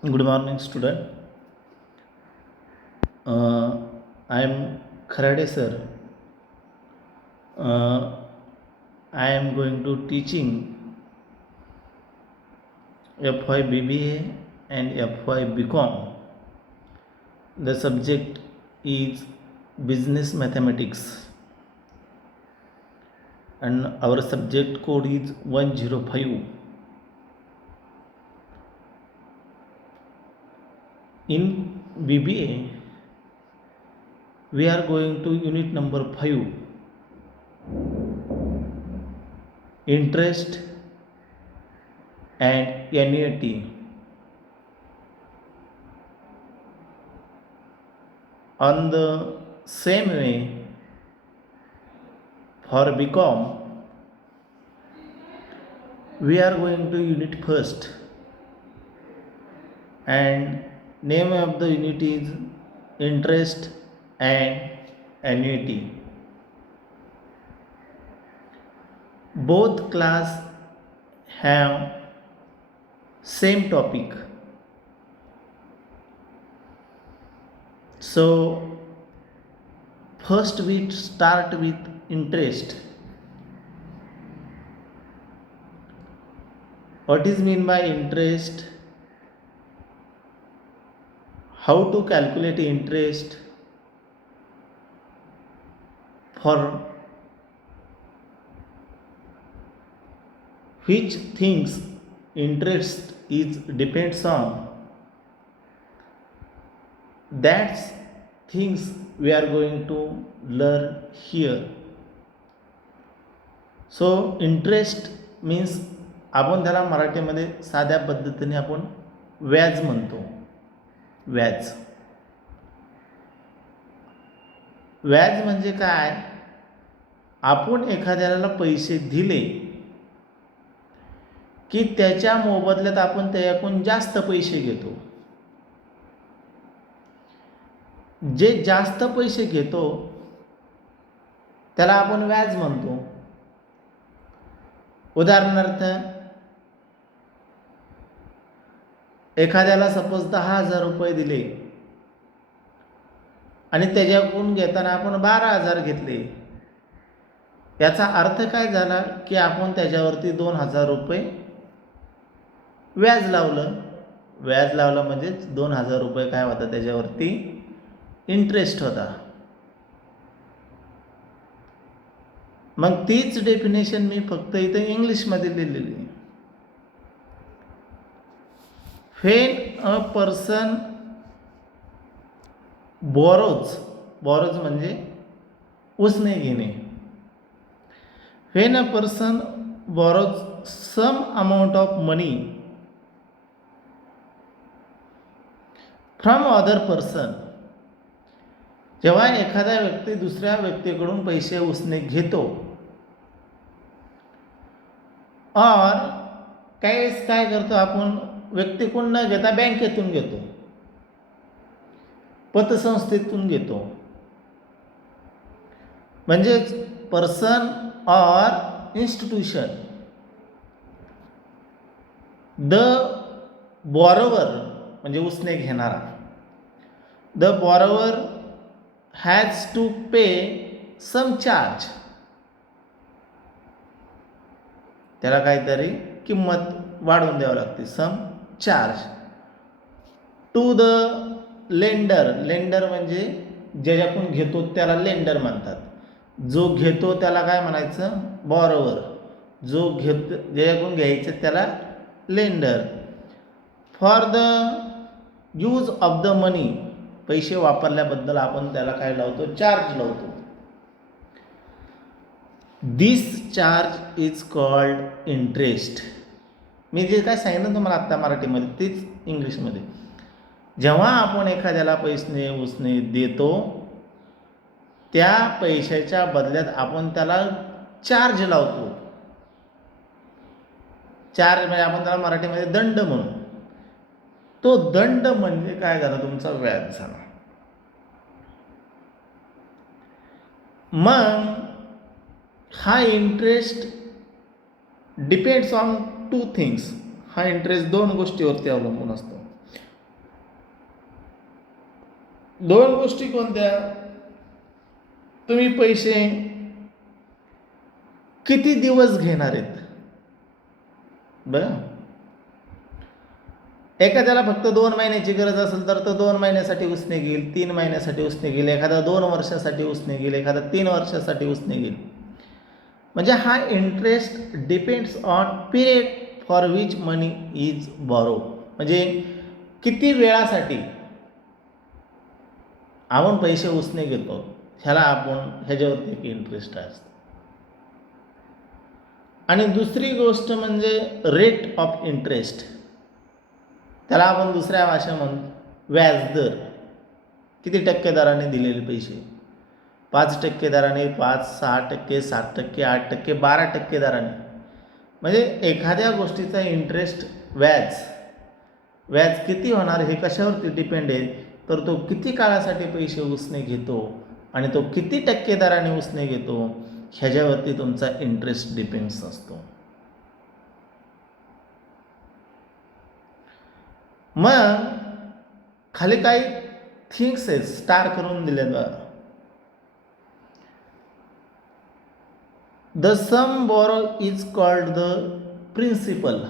Good morning, student. I am Kharade sir. Uh, I am going to teaching FY BBA and FY BCom. The subject is business mathematics, and our subject code is 105. In BBA, we are going to unit number 5, interest and annuity. On the same way, for BCom, we are going to unit first, and name of the unit is interest and annuity. Both class have same topic. So first we start with interest. What is mean by interest? How to calculate interest? For which things interest is depends on, that's things we are going to learn here. So interest means आपण त्याला मराठीमध्ये साध्या पद्धतीने आपण व्याज म्हणतो. व्याज व्याज म्हणजे काय? आपण एखाद्याला पैसे दिले की त्याच्या मोबदल्यात आपण त्याच्याकडून जास्त पैसे घेतो. जे जास्त पैसे घेतो त्याला आपण व्याज म्हणतो. उदाहरणार्थ, एखाद्याला सपोज 10,000 रुपये दिले आणि त्याच्याकडून घेताना आपण 12,000 घेतले, याचा अर्थ काय झाला की आपण त्याच्यावरती 2,000 रुपये व्याज लावलं. व्याज लावलं म्हणजे 2,000 रुपये काय होता, त्याच्यावरती इंटरेस्ट होता. मग तीच डेफिनेशन मी फक्त इथे इंग्लिशमध्ये लिहिलेली. व्हेन अ पर्सन बॉरोज म्हणजे उसने घेणे. When a person borrows some amount of money from other person, जेव्हा एखादा व्यक्ती दुसऱ्या व्यक्तीकडून पैसे उसने घेतो, और काही वेळेस काय करतो आपण, व्यक्तीकडून न घेता बँकेतून घेतो, पतसंस्थेतून घेतो. म्हणजेच पर्सन और इन्स्टिट्यूशन, द बॉरोवर म्हणजे उसने घेणारा, the borrower has to pay some charge, त्याला काहीतरी किंमत वाढवून द्यावं लागते, some charge, to the lender. Lender म्हणजे ज्याच्याकडून घेतो त्याला लेंडर म्हणतात. जो घेतो त्याला काय म्हणायचं, बॉरोवर. जो ज्याच्याकडून घ्यायचं त्याला lender. For the use of the money, पैसे वापरल्याबद्दल आपण त्याला काय लावतो, चार्ज लावतो. This charge is called interest. मी जे काय सांगितलं तुम्हाला आत्ता मराठीमध्ये तेच इंग्लिशमध्ये. जेव्हा आपण एखाद्याला पैसे उसने देतो, त्या पैशाच्या बदल्यात आपण त्याला चार्ज लावतो. चार्ज म्हणजे आपण त्याला मराठीमध्ये दंड म्हणू. तो दंड म्हणजे काय झाला, तुमचा व्याज झाला. मग हा interest depends on two things. हा इंटरेस्ट दोन गोष्टीवरती अवलंबून असतो. दोन गोष्टी कोणत्या? तुम्ही पैसे किती दिवस घेणार आहेत बरं. एखाद्याला फक्त 2 महिन्याची गरज असेल तर तो 2 महिन्यासाठी उसने घेईल, 3 महिन्यासाठी उसने घेईल, एखादा 2 वर्षासाठी उसने घेईल, एखादा 3 वर्षासाठी उसने घेईल. म्हणजे हा interest depends on period for which money is borrow. म्हणजे किती वेळासाठी आपण पैसे उसने घेतो ह्याला ह्याच्यावरती एक इंटरेस्ट असतो. आणि दुसरी गोष्ट म्हणजे रेट ऑफ इंटरेस्ट, त्याला आपण दुसऱ्या भाषा म्हणतो व्याजदर. किती टक्के दराने दिलेले पैसे? 5% दराने, 5, 6%, 7%, 8%, 12% दराने. म्हणजे एखाद्या गोष्टीचा इंटरेस्ट व्याज किती होणार हे कशावरती डिपेंड आहे? तर तो किती काळासाठी पैसे उसने घेतो आणि तो किती टक्के दराने उसने घेतो ह्याच्यावरती तुमचा इंटरेस्ट डिपेंड्स असतो. मग खाली काही थिंग्स आहेत स्टार करून दिले बघा. The sum borrow is called the principal.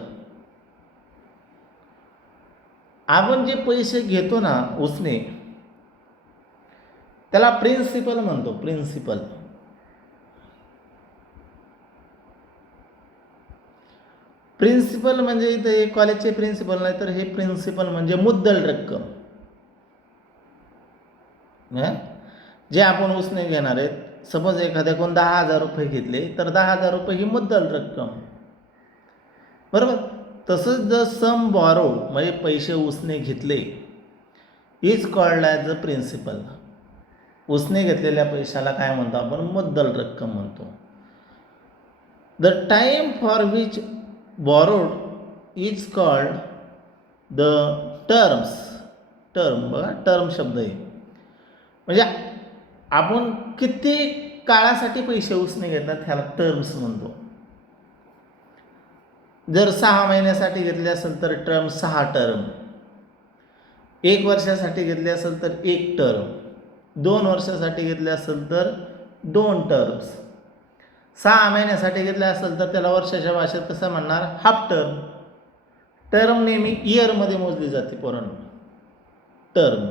आपण जे पैसे घेतो ना उसने त्याला प्रिन्सिपल म्हणतो. प्रिन्सिपल म्हणजे इथे कॉलेजचे प्रिन्सिपल नाही तर हे प्रिन्सिपल म्हणजे मुद्दल रक्कम. जे आपण उसने घेणार आहेत. सपोज एखाद्याकडून 10,000 रुपये घेतले तर 10,000 रुपये ही मुद्दल रक्कम, बरोबर. तसंच जर सम बॉरो म्हणजे पैसे उसने घेतले is called as a principal. उसने घेतलेल्या पैशाला काय म्हणतो आपण? मुद्दल रक्कम म्हणतो. The time for which borrowed is called the term बघा, टर्म शब्द आहे. म्हणजे आपण किती काळासाठी पैसे उसने घेतात ह्याला टर्म्स म्हणतो. जर 6 महिन्यासाठी घेतले असेल तर टर्म 6 टर्म, 1 वर्षासाठी घेतले असेल तर 1 टर्म, 2 वर्षासाठी घेतले असेल तर 2 टर्म्स, 6 महिन्यासाठी घेतले असेल तर त्याला वर्षाच्या भाषेत कसं म्हणणार? Half term. टर्म नेहमी इयरमध्ये मोजली जाते पोरांनो, टर्म.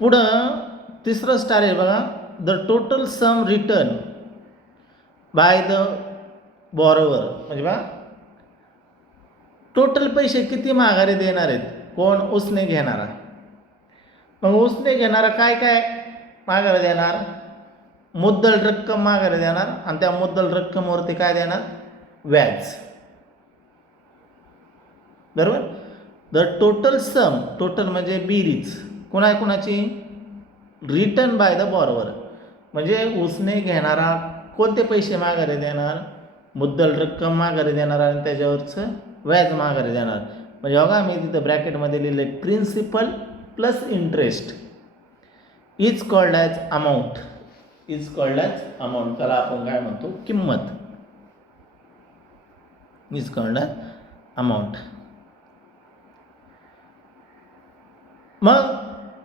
पुढं तिसरं स्टार आहे बघा, the total some return by the borrower. म्हणजे बघा टोटल पैसे किती माघारी देणार आहेत कोण? उसने घेणारा. मग उसने घेणारा काय काय माघारी देणार? मुद्दल रक्कम माघारी देणार आणि त्या मुद्दल रक्कमवरती काय देणार? व्याज, बरोबर. द टोटल सम, टोटल म्हणजे बेरीज कोणाची? Return by the borrower. म्हणजे उसने घेणारा कोणते पैसे माघारी देणार? मुद्दल रक्कम माघारी देणार आणि त्याच्यावरचं व्याज माघारी देणार. म्हणजे बघा मी तिथं ब्रॅकेटमध्ये लिहिले principal plus interest is called as amount. Is called as amount, त्याला आपण काय म्हणतो? किंमत. Is called as amount. मग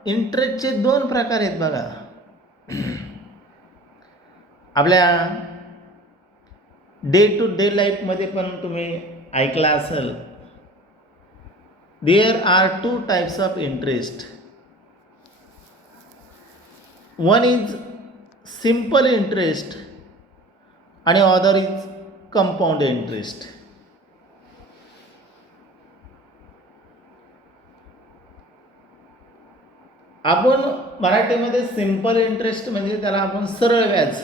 इंटरेस्टचे 2 प्रकार आहेत बघा. आपल्या डे टू डे लाईफमध्ये पण तुम्ही ऐकला असेल, there are 2 types of interest. One is simple interest आणि अदर इज कंपाऊंड इंटरेस्ट. आपण मराठीमध्ये सिंपल इंटरेस्ट म्हणजे त्याला आपण सरळ व्याज,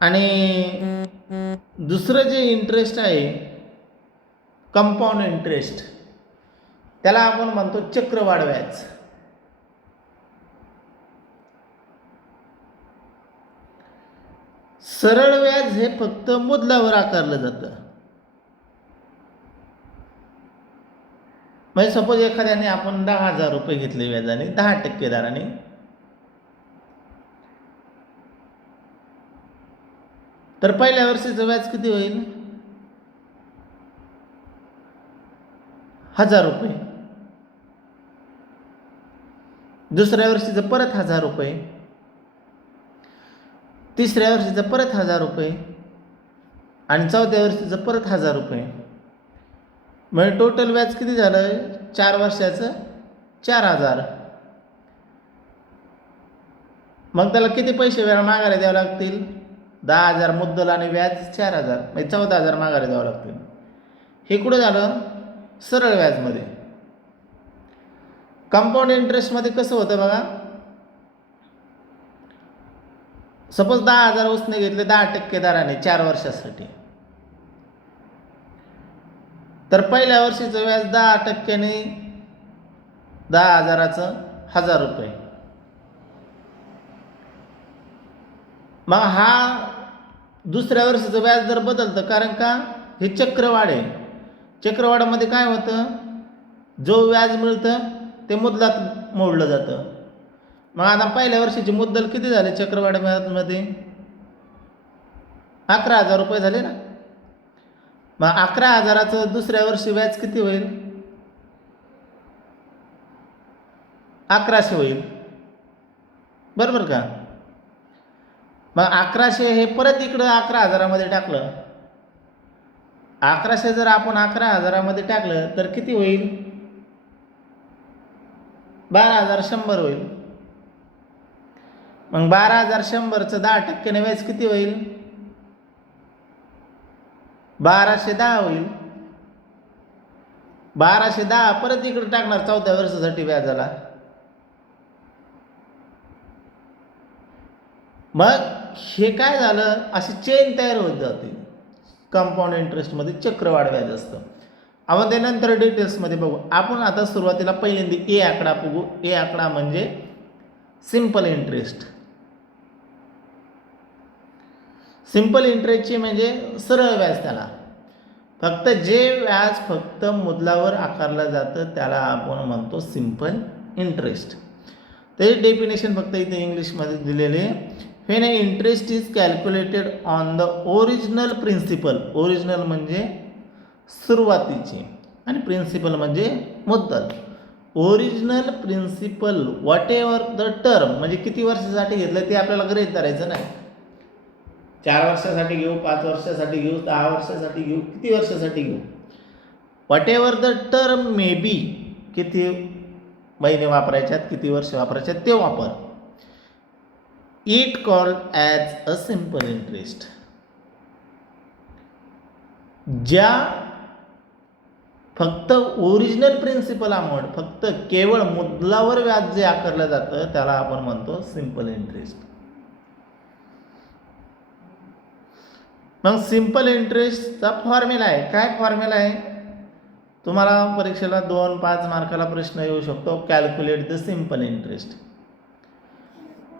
आणि दुसरं जे इंटरेस्ट आहे कंपाऊंड इंटरेस्ट त्याला आपण म्हणतो चक्रवाढ व्याज. सरळ व्याज हे फक्त मुद्दलावर आकारलं जातं. म्हणजे सपोज एखाद्याने आपण 10,000 रुपये घेतले व्याजाने 10% दराने, तर पहिल्या वर्षीचं व्याज किती होईल? 1,000 रुपये. दुसऱ्या वर्षीचं परत 1000 रुपये, तिसऱ्या वर्षीचं परत 1000 रुपये आणि चौथ्या वर्षीचं परत 1000 रुपये. म्हणजे टोटल व्याज किती झालं 4 वर्षाचं 4000. मग त्याला किती पैसे वेळा माघारी द्यावे लागतील? 10,000 मुद्दल आणि व्याज 4000 म्हणजे 14,000 माघारी द्यावं लागतील. हे कुठं झालं? सरळ व्याजमध्ये. कंपाऊंड इंटरेस्टमध्ये कसं होतं बघा, सपोज 10,000 उसने घेतले 10% दराने 4 वर्षासाठी, तर पहिल्या वर्षीचं व्याज 10%ने 10,000चं 1000 रुपये. मग हा दुसऱ्या वर्षीचं व्याज दर बदलतं, कारण का हे चक्रवाढ आहे. चक्रवाढामध्ये काय होतं, जो व्याज मिळतं ते मुद्दलात मोडलं जातं. मग आता पहिल्या वर्षीची मुद्दल किती झाली चक्रवाढामध्ये? 11,000 रुपये झाले ना. मग 11,000चं दुसऱ्या वर्षी व्याज किती होईल? 1100 होईल, बरोबर का? मग 1100 हे परत इकडं 11,000मध्ये टाकलं. 1100 जर आपण 11,000मध्ये टाकलं तर किती होईल? 12,100 होईल. मग 12,100चं 10%ने व्याज किती होईल? 1210 होईल. 1210 परत इकडे टाकणार चौथ्या वर्षासाठी व्याजाला. मग हे काय झालं, अशी चेन तयार होत जाते. कंपाऊंड इंटरेस्टमध्ये चक्रवाढ व्याज असतं. आपण त्यानंतर डिटेल्समध्ये बघू. आपण आता सुरुवातीला पहिल्यांदा ए आकडा बघू. ए आकडा म्हणजे सिंपल इंटरेस्ट. सिंपल इंटरेस्टची म्हणजे सरळ व्याज. त्याला फक्त जे व्याज फक्त मुद्दलावर आकारलं जातं त्याला आपण म्हणतो सिंपल इंटरेस्ट. त्याची डेफिनेशन फक्त इथे इंग्लिशमध्ये दिलेली आहे. When interest is calculated on the original principal. Original म्हणजे सुरुवातीची आणि प्रिन्सिपल म्हणजे मुद्दल. Original principal whatever the term, म्हणजे किती वर्षासाठी घेतलं ते आपल्याला गृहीत धरायचं नाही. 4 वर्षासाठी घेऊ, 5 वर्षासाठी घेऊ, 10 वर्षासाठी घेऊ, किती वर्षासाठी घेऊ, what ever the term may be, किती महिने वापरायच्यात, किती वर्ष वापरायच्यात ते वापर. It called as a simple interest. ज्या फक्त ओरिजिनल प्रिन्सिपल अमाऊंट, फक्त केवळ मुद्दलावर व्याज जे आकारलं जातं त्याला आपण म्हणतो सिंपल इंटरेस्ट. मग सिंपल इंटरेस्टचा फॉर्म्युला आहे. काय फॉर्म्युला आहे? तुम्हाला परीक्षेला 2-5 मार्काला प्रश्न येऊ शकतो, कॅल्क्युलेट द सिंपल इंटरेस्ट.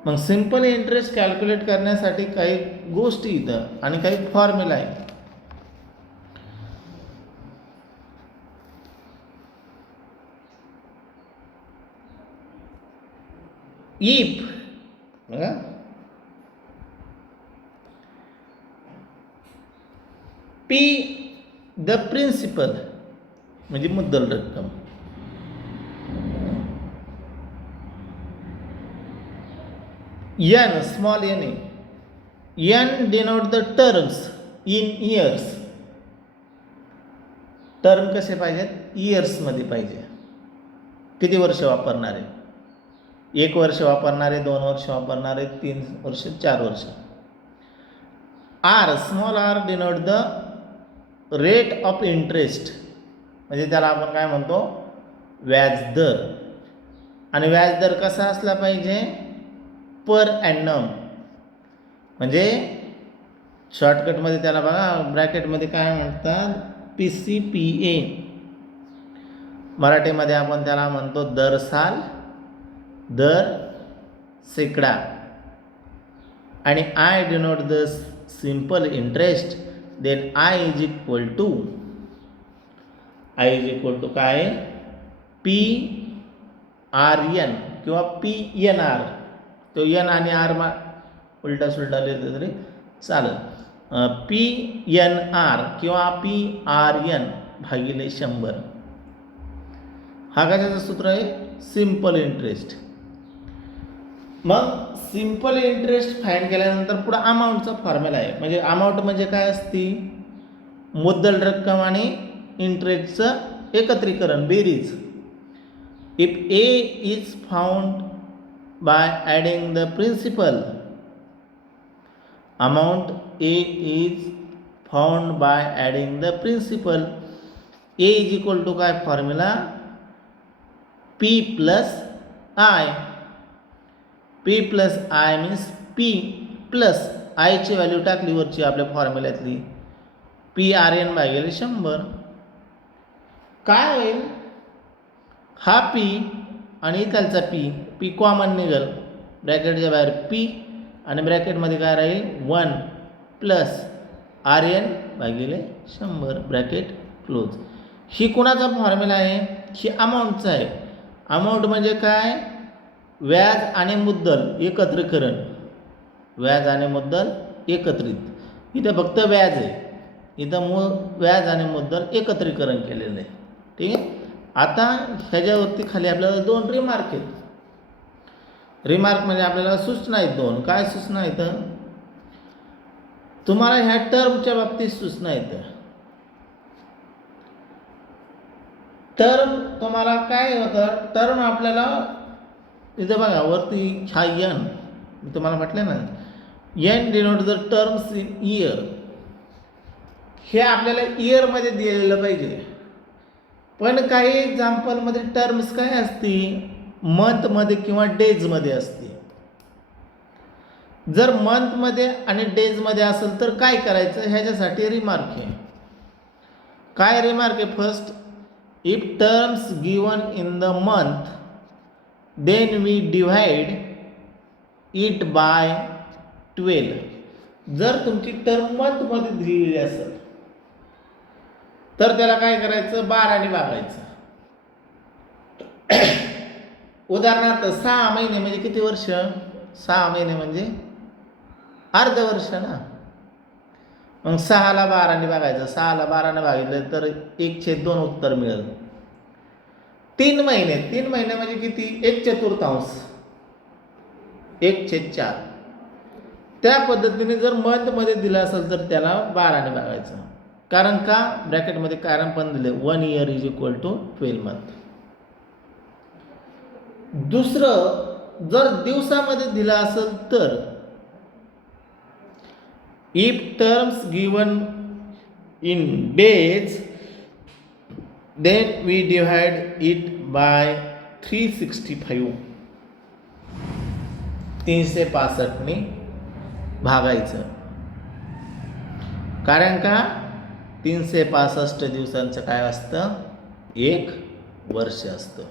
मग सिंपल इंटरेस्ट कॅल्क्युलेट करण्यासाठी काही गोष्टी इथं आणि काही फॉर्म्युला आहे. इफ बघा, पी द प्रिन्सिपल म्हणजे मुद्दल रक्कम, N small N A, N denote the terms in years. Term कसे पाहिजेत? इयर्समध्ये पाहिजे. किती वर्ष वापरणारे? 1 वर्ष वापरणारे, 2 वर्ष वापरणारे, 3 वर्ष, 4 वर्ष. R small R denote the rate of interest, म्हणजे त्याला आपण काय म्हणतो? व्याजदर. आणि व्याजदर कसा असला पाहिजे? Per annum. म्हणजे शॉर्टकटमध्ये त्याला बघा ब्रॅकेटमध्ये काय म्हणतात? PCPA. मराठीमध्ये आपण त्याला म्हणतो दर साल, दर शेकडा. आणि I denote the simple interest, then I is equal to काय? PRN किंवा PNR. तो एन आणि आर उलटा सुलटा लिहिलं तरी चालेल. PNR किंवा PRN भागिले 100. हा कशाचं सूत्र आहे? Simple interest. मग सिम्पल इंटरेस्ट फाइंड केल्यानंतर पुढे अमाऊंटचा फॉर्म्युला आहे. म्हणजे अमाऊंट म्हणजे काय असती, मुद्दल रक्कम आणि इंटरेस्टचं एकत्रीकरण, बेरीज. If A is found by adding the principal, amount A is found by adding the principal. A is equal to काय formula, P plus I. P plus I means P plus I ची value टाकली वरची आपल्या फॉर्म्युल्यातली, PRN भागिले 100. काय होईल, हा P आणि इथलचा P कॉमन निघल, ब्रॅकेटच्या बाहेर P आणि ब्रॅकेटमध्ये काय राहील 1 प्लस RN भागिले 100, ब्रॅकेट क्लोज. ही कुणाचा फॉर्म्युला आहे, ही अमाऊंटचा आहे. अमाऊंट म्हणजे काय, व्याज आणि मुद्दल एकत्रीकरण, व्याज आणि मुद्दल एकत्रित. इथं फक्त व्याज आहे, इथं व्याज आणि मुद्दल एकत्रीकरण केलेलं आहे. ठीक आहे. आता ह्याच्यावरती खाली आपल्याला 2 रिमार्क आहेत. रिमार्क म्हणजे आपल्याला सूचना आहेत 2. काय सूचना आहेत, तुम्हाला ह्या टर्मच्या बाबतीत सूचना आहेत. टर्म तुम्हाला काय होतं, टर्म आपल्याला इथं बघा वरती हा एन, मी तुम्हाला म्हटलं ना, N denote the terms in year. हे आपल्याला इयरमध्ये दिलेलं पाहिजे. पण काही एक्झाम्पलमध्ये टर्म्स काय असते, मंथमध्ये किंवा डेजमध्ये असते. जर मंथमध्ये आणि डेजमध्ये असेल तर काय करायचं, ह्याच्यासाठी रिमार्क आहे. काय रिमार्क आहे, first, if terms given in the month then we divide it by 12. जर तुमची टर्म मंथमध्ये दिलेली असेल तर त्याला काय करायचं, 12 ने भागायचं. उदाहरणार्थ 6 महिने म्हणजे किती वर्ष, 6 महिने म्हणजे अर्ध वर्ष ना. मग 6ला 12 ने भागायचं, 6ला 12 ने भागितलं तर 1/2 उत्तर मिळेल. 3 महिने, 3 महिने म्हणजे किती, 1/4, 1/4. त्या पद्धतीने जर मंथमध्ये दिलं असेल तर त्याला 12 ने भागायचं. कारण का, ब्रॅकेटमध्ये कारण पण दिले, 1 year is equal to 12 month. दुसरं, जर दिवसामध्ये दिला असेल तर, if terms given in days then we divide it by 365. 365 ने भागायचं. कारण का, 365 दिवसांचं काय असतं, 1 वर्ष असतं.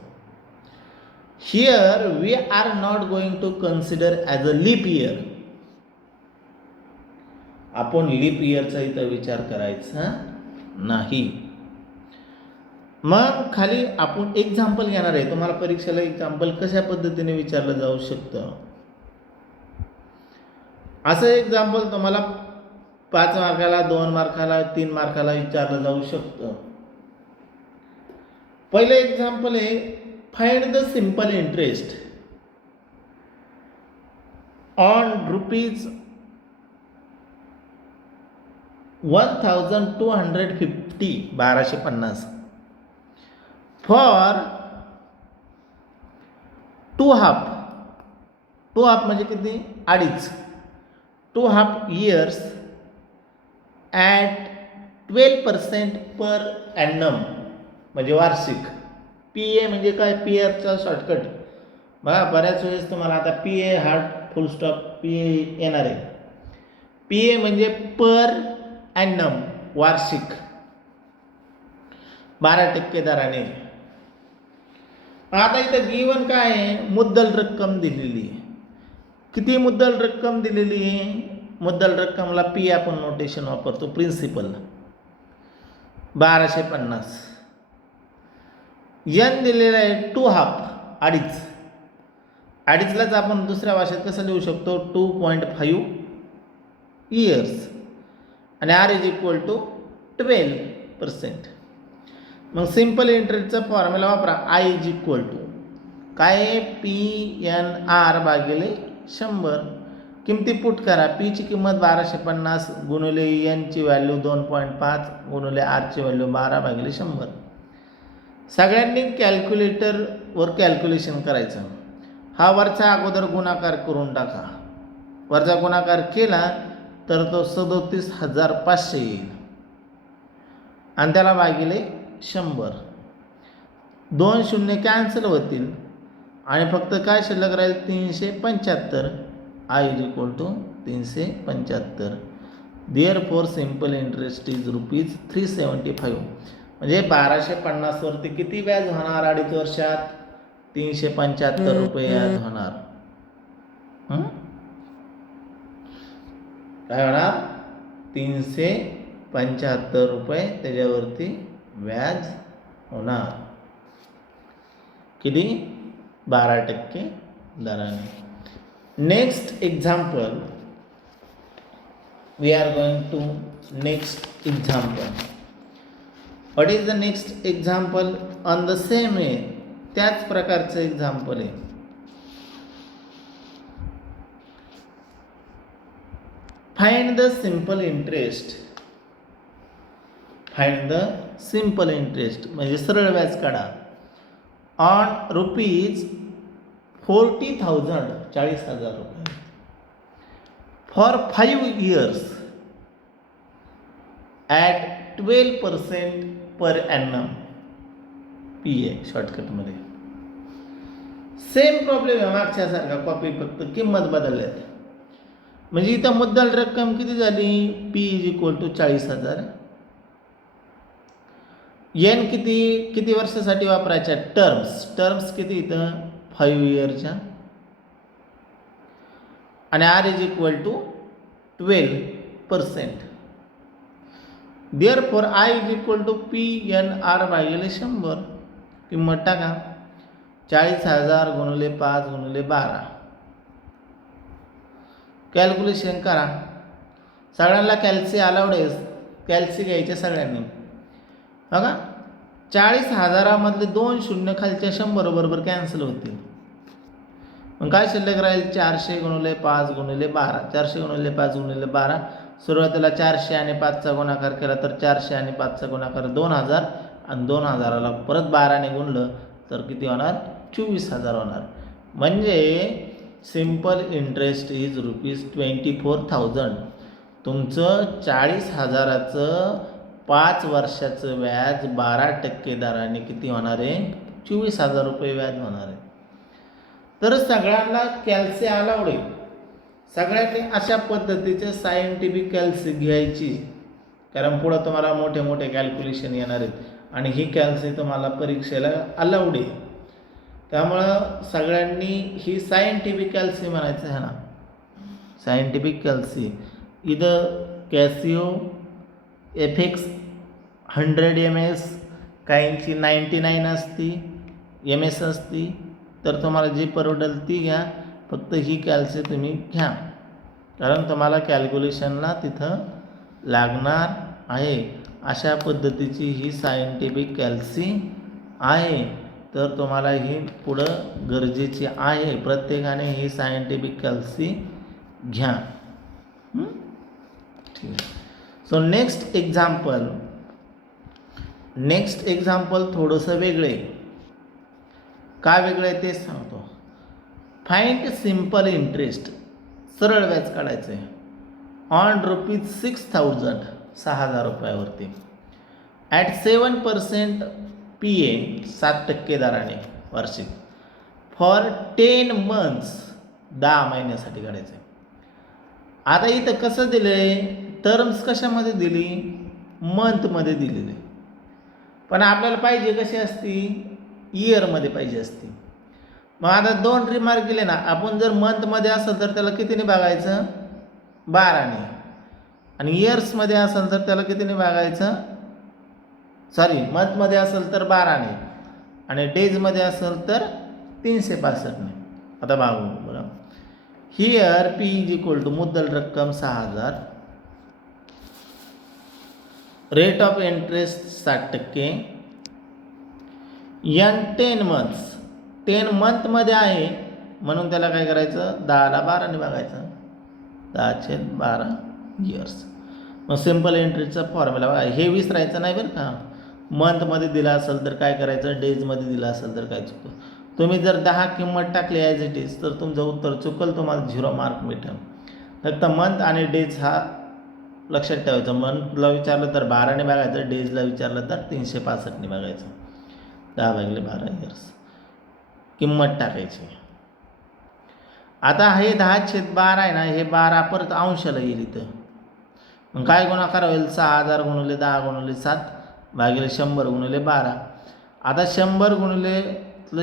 Here we are not going to consider as a leap year. आपण लीप इयरचा इथं विचार करायचा नाही. मग खाली आपण एक्झाम्पल घेणार आहे. तुम्हाला परीक्षेला एक्झाम्पल कशा पद्धतीने विचारलं जाऊ शकतं, असं एक्झाम्पल तुम्हाला 5 मार्काला, 2 मार्काला, 3 मार्काला विचारलं जाऊ शकतं. पहिलं एक्झाम्पल आहे, find the simple interest on rupees 1250, 1250 for 2 half. 2 half म्हणजे किती, 2.5. 2 half years at 12% per annum म्हणजे वार्षिक. PA म्हणजे काय, पीअरचा शॉर्टकट. बघा बऱ्याच वेळेस तुम्हाला आता PA हार्ड फुल स्टॉप PA येणार आहे. PA म्हणजे पर ॲनम, वार्षिक, 12% दराने. आता इथं गिवन काय आहे, मुद्दल रक्कम दिलेली आहे. किती मुद्दल रक्कम दिलेली आहे, मुद्दल रक्कमला P आपण नोटेशन वापरतो, प्रिन्सिपल 1250. N दिलेलं आहे 2 हाफ, 2.5. 2.5लाच आपण दुसऱ्या भाषेत कसं लिहू शकतो, 2.5 इयर्स. आणि R इज इक्वल टू 12%. मग सिंपल इंटरेस्टचा फॉर्म्युला वापरा, I इज इक्वल टू काय आहे PNR भागिले 100. किमती पुट करा. पीची किंमत 1250 गुणिले एनची व्हॅल्यू 2.5 गुणिले आरची व्हॅल्यू 12 भागिले 100. सगळ्यांनी कॅल्क्युलेटरवर कॅल्क्युलेशन करायचं. हा वरचा अगोदर गुणाकार करून टाका. वरचा गुणाकार केला तर तो 37,500 येईल आणि त्याला भागिले 100. 2 शून्य कॅन्सल होतील आणि फक्त काय शिल्लक राहील 375. I is equal to 375. Therefore simple interest is ₹375. म्हणजे 1250 वरती किती व्याज होणार अडीच वर्षात? 375 रुपये व्याज होणार. काय होणार? 375 रुपये त्याच्यावरती व्याज होणार. किती? 12% दराने. Next example, we are going to next example. What is the next example? On the same way, त्याच प्रकारचं एक्झाम्पल आहे. Find the simple interest. Find the simple interest म्हणजे सरळ व्याज काढा. ऑन ₹40,000 40,000 रुपये for 5 years at 12% per annum. PA शॉर्टकटमध्ये. Same problem आहे मागच्यासारखा, कॉपी फक्त किंमत बदलल्यात. म्हणजे इथं मुद्दल रक्कम किती झाली? P is equal to 40,000. N किती वर्षासाठी वापरायच्या? टर्म्स किती इथं? 5 yearच्या. आणि R is equal to 12%. Therefore I is equal to PNR भागिले 100. किंमत टाका. 40,000 गुणिले 5 गुणिले 12. कॅल्क्युलेशन करा. सगळ्यांना कॅल्सी अलाउड आहे. कॅल्सी घ्यायचे सगळ्यांनी. बघा 40,000मधले 2 शून्य खालच्या 100 बरोबर कॅन्सल होतील. मग काय शिल्लक राहील? 400 गुणिले 5 गुणिले 12. 400 गुणिले 5 गुणिले 12. सुरुवातीला 400 आणि 5चा गुणाकार केला तर 400 आणि 5चा गुणाकार 2000 आणि 2000ला परत 12ने गुणलं तर किती होणार? 24,000 होणार. म्हणजे सिम्पल इंटरेस्ट इज ₹24,000. तुमचं 40,000चं 5 वर्षाचं व्याज 12% दराने किती होणार आहे? 24,000 रुपये व्याज होणार आहे. तर सगळ्यांना कॅल्सी अलाउड आहे. सगळ्यांनी अशा पद्धतीचे सायंटिफिक कॅल्सी घ्यायची, कारण पुढं तुम्हाला मोठे मोठे कॅल्क्युलेशन येणार आहेत आणि ही कॅल्सी तुम्हाला परीक्षेला अलाउड आहे. त्यामुळं सगळ्यांनी ही सायंटिफिक कॅल्सी म्हणायचं आहे ना. सायंटिफिक कॅल्सी इथं कॅसिओ FX 100 MS, काहींची 99 असती MS असती. तर तुम्हाला जी परवडेल ती घ्या. फक्त ही कॅल्सी तुम्ही घ्या, कारण तुम्हाला कॅल्क्युलेशनला तिथं लागणार आहे. अशा पद्धतीची ही सायंटिफिक कॅल्सी आहे. तर तुम्हाला ही पुढं गरजेची आहे. प्रत्येकाने ही सायंटिफिक कॅल्सी घ्या. ठीक आहे. सो नेक्स्ट एक्झाम्पल थोडंसं वेगळं आहे. काय वेगळं आहे तेच सांगतो. Find simple interest. सरळ व्याज काढायचं आहे. ऑन ₹6,000 6,000 रुपयावरती ॲट 7% PA 7% दराने वार्षिक फॉर 10 months 10 महिन्यासाठी काढायचं आहे. आता इथं कसं दिलं आहे? टर्म्स कशामध्ये दिली? मंथमध्ये दिलेली. पण आपल्याला पाहिजे कशी असती? इयरमध्ये पाहिजे असती. मग आता 2 रिमार्क केले ना. आपण जर मंथमध्ये असेल तर त्याला कितीने भागायचं? 12ने. आणि इयर्समध्ये असेल तर त्याला कितीने भागायचं? मंथमध्ये असेल तर 12ने आणि डेजमध्ये असेल तर 365ने. आता भागू बघा. Here P is equal to मुद्दल रक्कम 6,000, rate of interest 60%, N 10 months 10 मंथमध्ये आहे म्हणून त्याला काय करायचं, 10ला 12ने भागायचं, 10/12 इयर्स. मग सिम्पल इंटरेस्टचा फॉर्म्युला बघा, हे विसरायचं नाही बरं का. मंथमध्ये दिला असेल तर काय करायचं, डेजमध्ये दिला असेल तर काय चुकतं. तुम्ही जर 10 किंमत टाकली ॲज इट इज तर तुमचं उत्तर चुकल, तुम्हाला 0 मार्क मिळेल. फक्त मंथ आणि डेज हा लक्षात ठेवायचं. मंथला विचारलं तर 12ने भागायचं, डेजला विचारलं तर 365ने भागायचं. 10/12 इयर्स किंमत टाकायची. आता हे 10/12 आहे ना, हे 12 परत अंशाला येईल इथं. मग काय गुणाकार होईल, 6000 गुणिले 10 गुणिले 7 भागिले 100 गुणिले 12. आता 100 गुणिले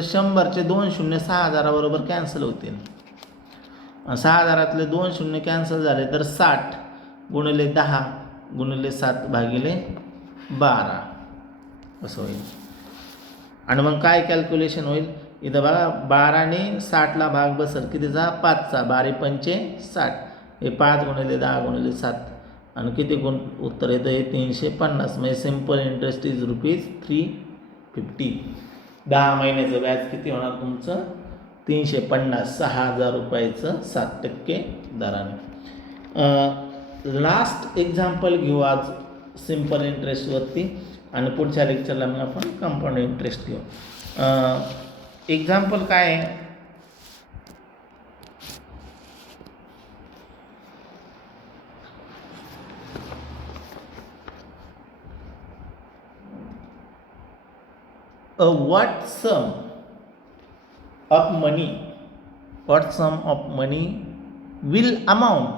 100चे 2 शून्य 6000 कॅन्सल होतील. 6000तले 2 शून्य कॅन्सल झाले तर 60 गुणिले 10 गुणिले 7 भागिले 12 असं होईल. आणि मग काय कॅल्क्युलेशन होईल, इथं बघा 12ने 60ला भाग बसेल कितीचा, 5चा, 12×5 60. हे 5 गुणिले 10 गुणिले 7 आणि किती गुण उत्तर येतं, हे 350. म्हणजे सिम्पल इंटरेस्ट इज ₹350. 10 महिन्याचं व्याज किती होणार तुमचं, 350, 6000 रुपयाचं 7% दराने. लास्ट एक्झाम्पल घेऊ आज सिम्पल इंटरेस्टवरती आणि पुढच्या लेक्चरला मग आपण कंपाऊंड इंटरेस्ट घेऊ. एक्झाम्पल काय आहे, what sum of money will amount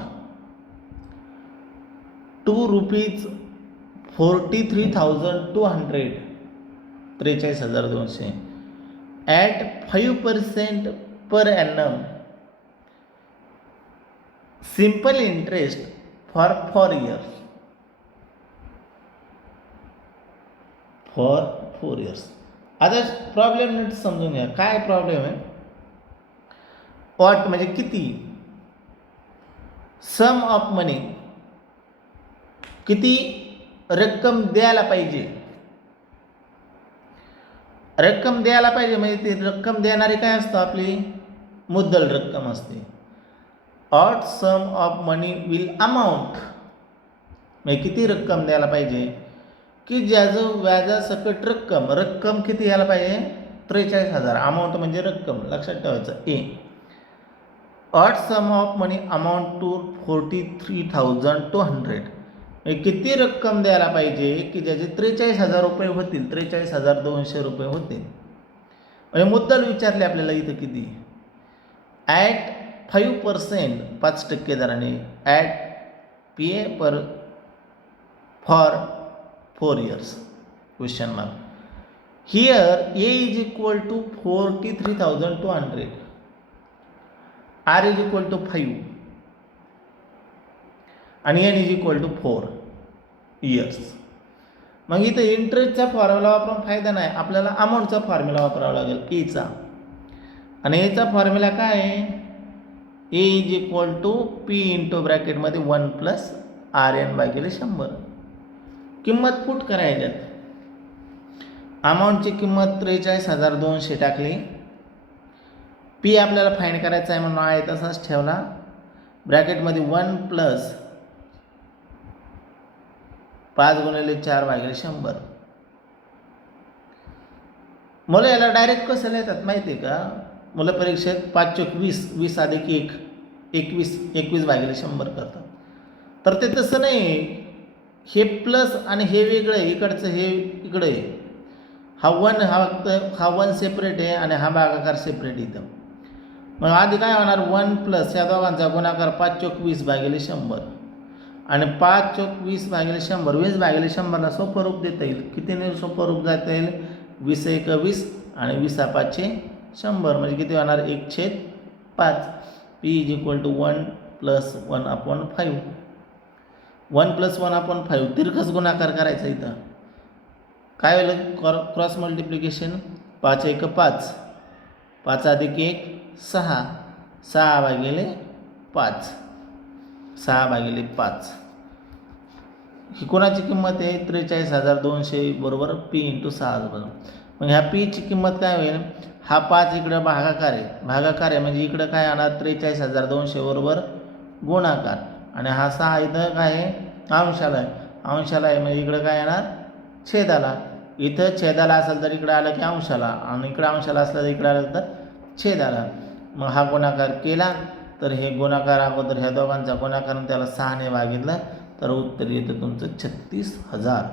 to ₹43,200 43,200 at 5% per annum simple interest for 4 years. For 4 years. आता प्रॉब्लेम नीट समजून घ्या, काय प्रॉब्लेम आहे. व्हॉट म्हणजे किती, सम ऑफ मनी किती रक्कम द्यायला पाहिजे. रक्कम द्यायला पाहिजे म्हणजे ती रक्कम देणारी काय असतं, आपली मुद्दल रक्कम असते. What sum of money will amount म्हणजे किती रक्कम द्यायला पाहिजे की ज्याचं व्याजासकट रक्कम किती यायला पाहिजे, 43,000. अमाऊंट म्हणजे रक्कम, लक्षात ठेवायचं. A what sum of money amount to 43,200 किती रक्कम द्यायला पाहिजे की ज्याचे 43,000 रुपये होतील, 43,200 रुपये होतील. म्हणजे मुद्दल विचारले आपल्याला इथं किती, ॲट 5%, 5% दराने, at PA per for 4 years question mark. Here A is equal to 43,200, R is equal to 5 आणि N is equal to 4 years. मग इथं इंटरेस्टचा फॉर्म्युला वापरून फायदा नाही, आपल्याला अमाऊंटचा फॉर्म्युला वापरावा लागेल एचा. आणि एचा फॉर्म्युला काय आहे, A is equal to P into ब्रॅकेटमध्ये 1 + RN भागिले 100. किंमत पुट करायच्यात. अमाऊंटची किंमत 43,200 टाकली. पी आपल्याला फाईंड करायचा आहे म्हणून आहे तसाच ठेवला. ब्रॅकेटमध्ये 1 + 5 गुणिले 4 भागिले 100. मुलं याला डायरेक्ट कसं लिहितात माहिती आहे का, मुलं परीक्षेत 5 चोक 20, 20 अधिक 1 21, 21 भागिले 100 करतात. तर ते तसं नाही, हे प्लस आणि हे वेगळं आहे, इकडचं हे इकडं आहे. हा 1 हा 1 सेपरेट आहे आणि हा भागाकार सेपरेट इथं. मग आधी काय होणार, 1 + या दोघांचा गुणाकार 5 चोक 20 भागिले 100 आणि 5 चोक 20 भागिले 100, 20 भागिले 100ला सोपं रूप देता येईल. कितीने सोपं रूप जाता येईल, 20 × 20 आणि 20 × 5 = 100. म्हणजे किती होणार, 1/5. P is equal to 1 + 1/5. 1 + 1/5 दीर्घच गुणाकार करायचा. इथं काय होईल, क्रॉस मल्टिप्लिकेशन, 5 × 1 = 5, 5 अधिक 1 6, 6 भागिले 5, 6 भागिले 5. ही कोणाची किंमत आहे, 43,200 बरोबर P × 6 बरोबर. मग ह्या Pची किंमत काय होईल, हा 5 इकडं भागाकार आहे म्हणजे इकडं काय येणार 43,200 बरोबर गुणाकार आणि हा 6 इथं काय आहे अंशाला आहे म्हणजे इकडं काय येणार छेदाला. इथं छेदाला असेल तर इकडं आलं की अंशाला आणि इकडं अंशाला असलं तर इकडं आलं तर छेदाला. मग हा गुणाकार केला तर हे गुणाकार अगोदर ह्या दोघांचा गुणाकार त्याला 6ने भागितलं तर उत्तर येतं तुमचं 36,000.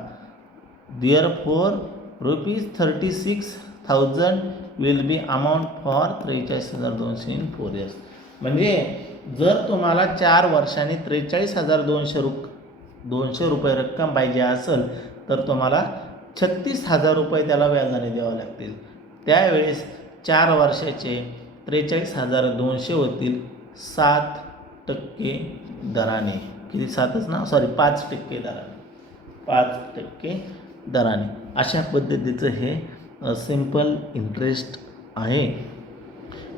Therefore ₹36,000 will be amount for 43,200 in 4 years. म्हणजे जर तुम्हाला 4 वर्षांनी 43,200 रुपये रक्कम पाहिजे असेल तर तुम्हाला 36,000 रुपये त्याला व्याजाने द्यावे लागतील. त्यावेळेस 4 वर्षाचे 43,200 होतील 7% दराने. किती 7च ना 5% दराने 5% दराने. अशा पद्धतीचं हे सिम्पल इंटरेस्ट आहे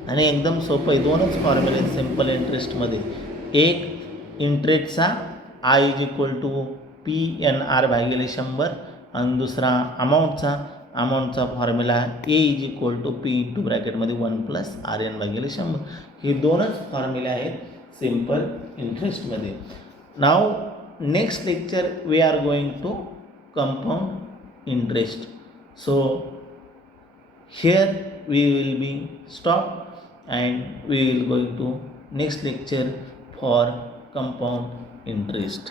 आणि एकदम सोपं आहे. 2च फॉर्म्युले आहेत सिम्पल इंटरेस्टमध्ये. एक इंटरेस्टचा I=PNR/100 आणि दुसरा अमाऊंटचा फॉर्म्युला A=P(1+RN/100). हे 2च फॉर्म्युले आहेत सिम्पल इंटरेस्टमध्ये. Now next lecture we are going to compound interest. So here we will be stop and we will going to next lecture for compound interest.